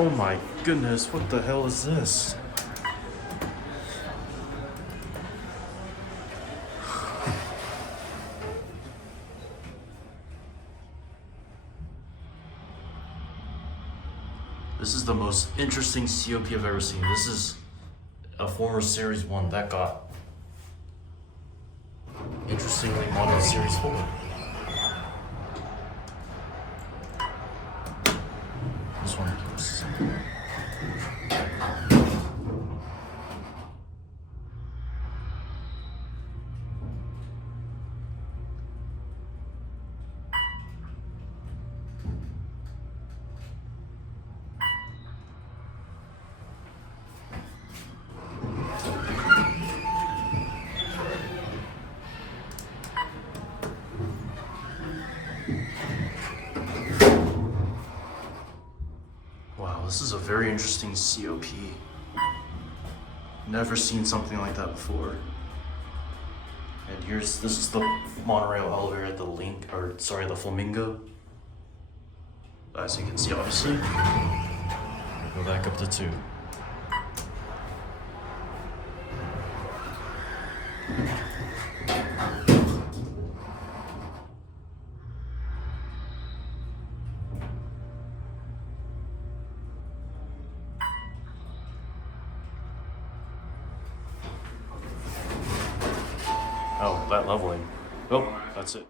Oh my goodness, what the hell is this? This is the most interesting COP I've ever seen. This is a former Series 1 that got interestingly modded Series 4. This one keeps. Wow, this is a very interesting COP. Never seen something like that before. And this is the monorail elevator at the Flamingo. As you can see, obviously. Go back up to 2. Oh, that leveling. Oh, that's it.